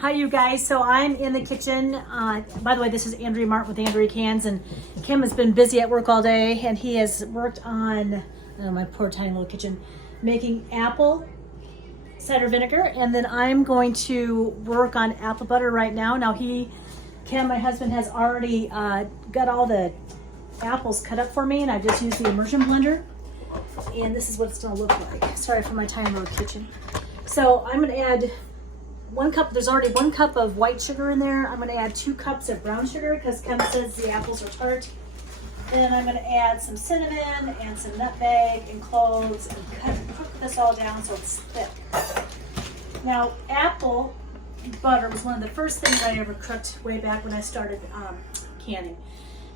Hi you guys, so I'm in the kitchen. By the way, this is Andrea with Andrea Cans, and Kim has been busy at work all day, and he has worked on, I don't know, my poor tiny little kitchen, making apple cider vinegar, and then I'm going to work on apple butter right now. Now Kim, my husband, has already got all the apples cut up for me, and I just used the immersion blender, and this is what it's gonna look like. Sorry for my tiny little kitchen. So I'm gonna add 1 cup, there's already 1 cup of white sugar in there. I'm gonna add 2 cups of brown sugar because Kim says the apples are tart. And I'm gonna add some cinnamon and some nutmeg and cloves and cook this all down so it's thick. Now, apple butter was one of the first things I ever cooked way back when I started canning.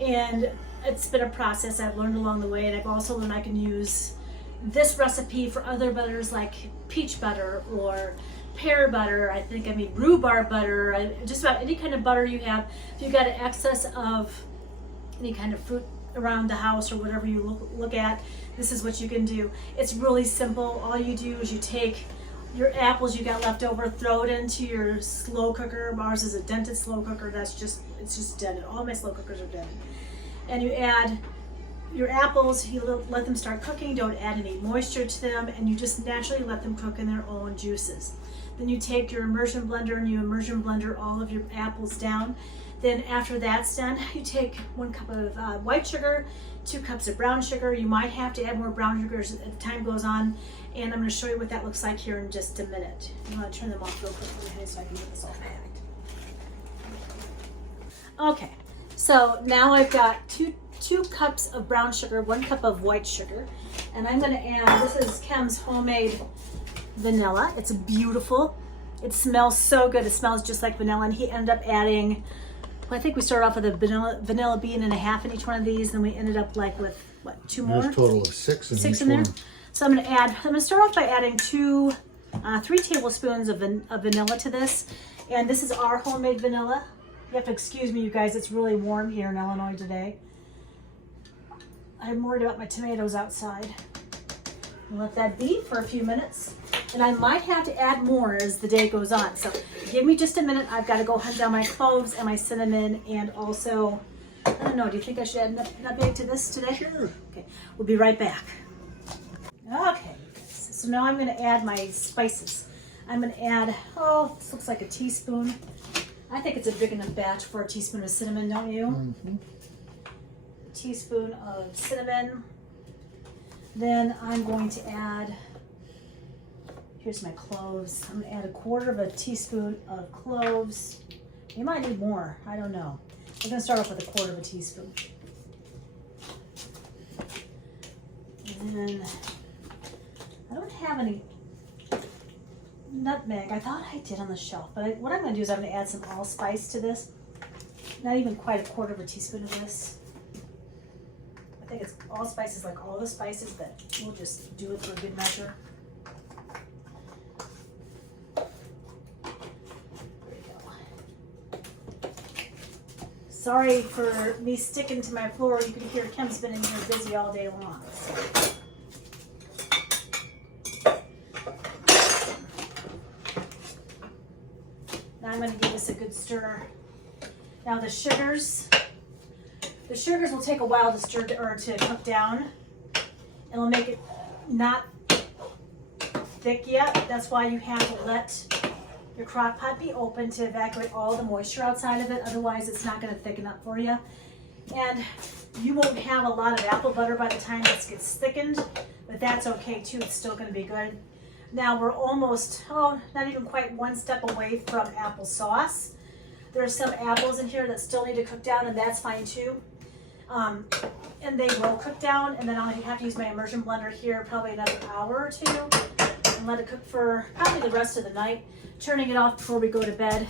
And it's been a process I've learned along the way, and I've also learned I can use this recipe for other butters like peach butter or pear butter, rhubarb butter, just about any kind of butter you have. If you've got an excess of any kind of fruit around the house or whatever you look at, this is what you can do. It's really simple. All you do is you take your apples you got left over, throw it into your slow cooker. Ours is a Dented slow cooker. It's just dented. All my slow cookers are dented. And you add your apples, you let them start cooking, don't add any moisture to them, and you just naturally let them cook in their own juices. Then you take your immersion blender and you immersion blender all of your apples down. Then after that's done, you take 1 cup of white sugar, 2 cups of brown sugar. You might have to add more brown sugar as time goes on, and I'm going to show you what that looks like here in just a minute. I'm going to turn them off real quick so I can get this all packed. Okay, so now I've got two cups of brown sugar, 1 cup of white sugar, and I'm going to add, this is Kim's homemade vanilla. It's beautiful. It smells so good. It smells just like vanilla, and he ended up adding, well, I think we started off with a vanilla bean and a half in each one of these, and we ended up with, what, 2 more? There's a total of 6 in six each in there. one. So I'm going to start off by adding 3 tablespoons of vanilla to this, and this is our homemade vanilla. You have to excuse me, you guys. It's really warm here in Illinois today. I'm worried about my tomatoes outside. I'll let that be for a few minutes. And I might have to add more as the day goes on. So give me just a minute. I've got to go hunt down my cloves and my cinnamon, and also, I don't know, do you think I should add nutmeg to this today? Sure. Okay, we'll be right back. Okay, so now I'm going to add my spices. I'm going to add, this looks like a teaspoon. I think it's a big enough batch for a teaspoon of cinnamon, don't you? Mm-hmm. A teaspoon of cinnamon. Then I'm going to add, here's my cloves. I'm going to add 1/4 of a teaspoon of cloves. You might need more, I don't know. I'm going to start off with 1/4 of a teaspoon. And then I don't have any nutmeg. I thought I did on the shelf, but what I'm going to do is I'm going to add some allspice to this. Not even quite 1/4 of a teaspoon of this. I think it's allspice is like all the spices, but we'll just do it for a good measure. There we go. Sorry for me sticking to my floor. You can hear Kim's been in here busy all day long. So. Now I'm going to give this a good stir. Now the sugars will take a while to stir or to cook down. It'll make it not thick yet. That's why you have to let your crock pot be open to evacuate all the moisture outside of it. Otherwise, it's not going to thicken up for you. And you won't have a lot of apple butter by the time this gets thickened, but that's okay too. It's still going to be good. Now we're almost, not even quite 1 step away from applesauce. There are some apples in here that still need to cook down, and that's fine too. And they will cook down, and then I'll have to use my immersion blender here probably another hour or 2 and let it cook for probably the rest of the night. Turning it off before we go to bed.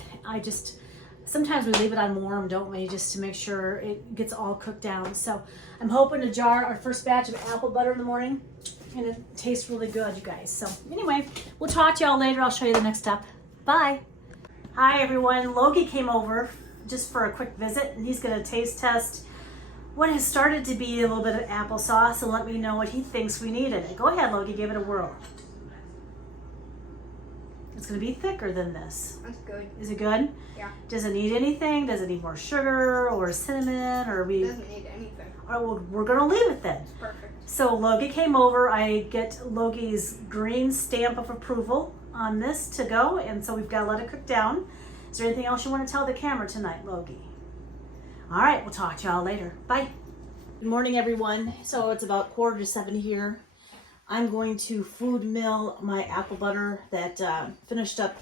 Sometimes we leave it on warm, don't we, just to make sure it gets all cooked down. So I'm hoping to jar our first batch of apple butter in the morning, and it tastes really good, you guys. So anyway, we'll talk to y'all later. I'll show you the next step. Bye. Hi everyone, Logie came over just for a quick visit, and he's gonna taste test what has started to be a little bit of applesauce and let me know what he thinks we need in it. Go ahead, Logie, give it a whirl. It's going to be thicker than this. That's good. Is it good? Yeah. Does it need anything? Does it need more sugar or cinnamon? Or It doesn't need anything. Oh, well, we're going to leave it then. It's perfect. So Logie came over. I get Logie's green stamp of approval on this to go. And so we've got to let it cook down. Is there anything else you want to tell the camera tonight, Logie? All right, we'll talk to y'all later. Bye. Good morning, everyone. So it's about 6:45 here. I'm going to food mill my apple butter that finished up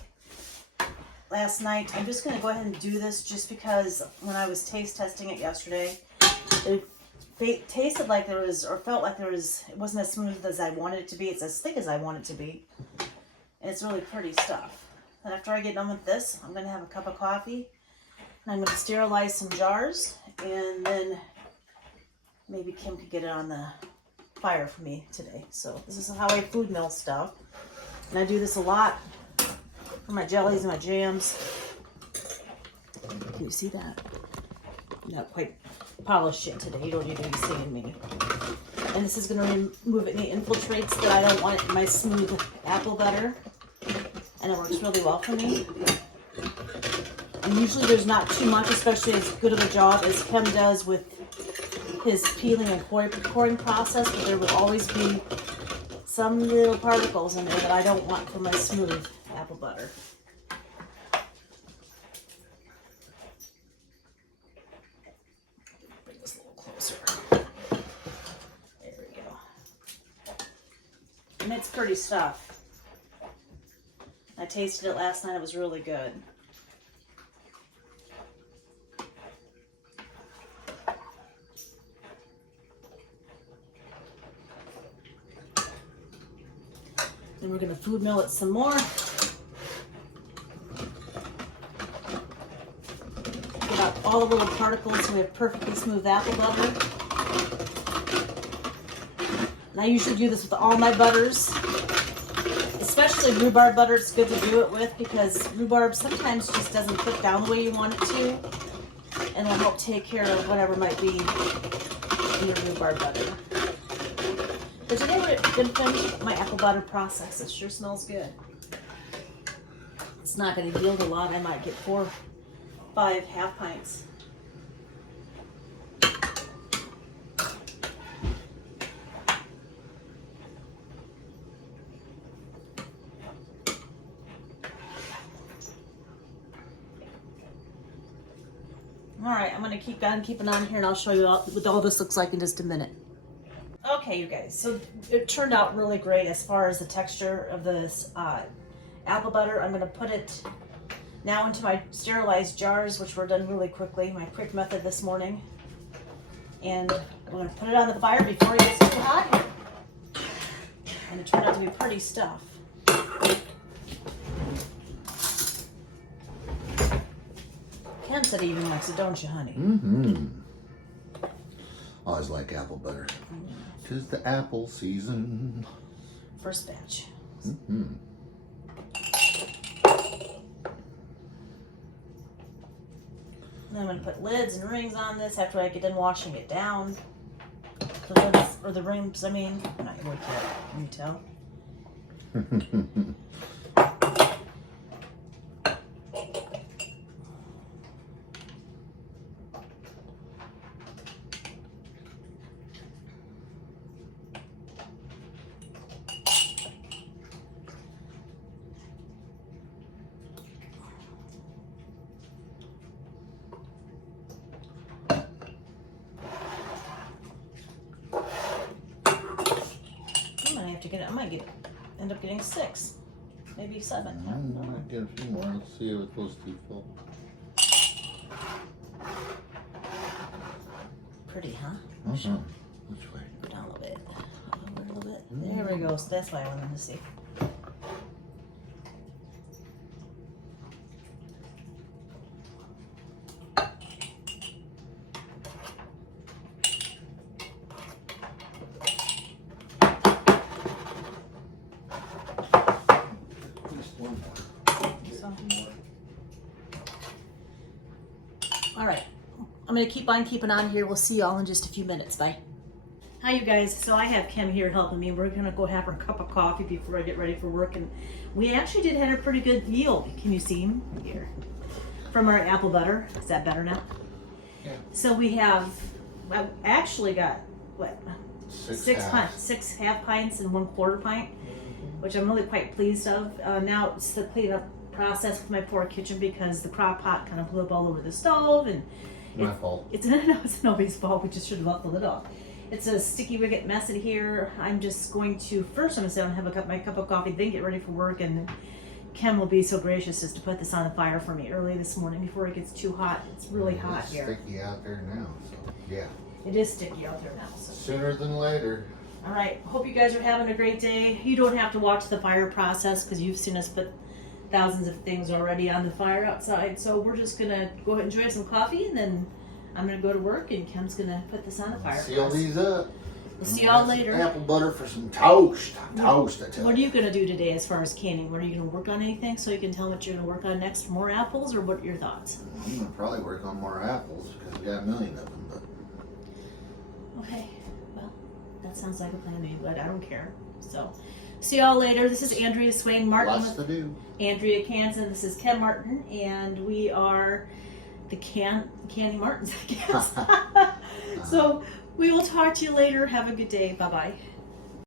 last night. I'm just going to go ahead and do this just because when I was taste testing it yesterday, it tasted like there was, or felt like there was, it wasn't as smooth as I wanted it to be. It's as thick as I want it to be. And it's really pretty stuff. And after I get done with this, I'm going to have a cup of coffee. And I'm going to sterilize some jars. And then maybe Kim could get it on the fire for me today. So this is how I food mill stuff. And I do this a lot for my jellies and my jams. Can you see that? Not quite polished yet today. You don't need to be seeing me. And this is going to remove any infiltrates that I don't want in my smooth apple butter. And it works really well for me. And usually there's not too much, especially as good of a job as Kim does with his peeling and coring process, but there will always be some little particles in there that I don't want for my smooth apple butter. Bring this a little closer. There we go. And it's pretty stuff. I tasted it last night. It was really good. Then we're going to food mill it some more. Get out all the little particles so we have perfectly smooth apple butter. And I usually do this with all my butters. Especially rhubarb butter, it's good to do it with because rhubarb sometimes just doesn't cook down the way you want it to. And it'll help take care of whatever might be in your rhubarb butter. But today we're going to finish my apple butter process. It sure smells good. It's not going to yield a lot. I might get 4 or 5 half pints. All right, I'm going to keep on keeping on here and I'll show you what all this looks like in just a minute. Okay, you guys, so it turned out really great as far as the texture of this apple butter. I'm going to put it now into my sterilized jars, which were done really quickly, my quick method this morning. And I'm going to put it on the fire before it gets too hot here. And it turned out to be pretty stuff. Ken said he even likes it, don't you, honey? Mm-hmm. Always like apple butter. 'Tis the apple season. First batch. Mm-hmm. Then I'm going to put lids and rings on this after I get done washing it down. The lids, or the rings, I mean. I'm not going to can you tell? I might end up getting 6, maybe 7. I might get a few more. Let's see if those 2 fill. Pretty, huh? Uh-huh. Which way? Go down a little bit. A little bit. There we go. So that's why I wanted to see. All right, I'm going to keep on keeping on here. We'll see y'all in just a few minutes. Bye. Hi, you guys. So I have Kim here helping me. We're gonna go have her cup of coffee before I get ready for work, and we actually did have a pretty good yield. Can you see him here? From our apple butter. Is that better now? Yeah. So we have, I actually got what? Six halves. 6 half pints and 1/4 pint, which I'm really quite pleased of. Now it's the cleanup process with my poor kitchen because the crock pot kind of blew up all over the stove, and My fault. It's nobody's fault. We just should have left the lid off. It's a sticky wicket mess in here. I'm just going to first. I'm gonna sit down and have my cup of coffee, then get ready for work, and Kim will be so gracious as to put this on the fire for me early this morning before it gets too hot. It's really hot It's here. sticky out there now, so yeah. It is sticky out there now. So. Sooner than later. All right. Hope you guys are having a great day. You don't have to watch the fire process because you've seen us put thousands of things already on the fire outside. So we're just gonna go ahead and enjoy some coffee, and then I'm gonna go to work, and Kim's gonna put this on the fire. Seal these up. We'll see y'all later. Apple butter for some toast. Toast, I tell What are you. you gonna do today as far as canning? What are you gonna work on anything so you can tell me what you're gonna work on next? More apples, or what are your thoughts? I'm gonna probably work on more apples because we got a million of them. But Okay, well, that sounds like a plan to me, but I don't care. So, see y'all later. This is Andrea Swain Martin lots to with do. Andrea Cans, and this is Kim Martin, and we are the Candy Martins, I guess. So we will talk to you later. Have a good day. Bye bye.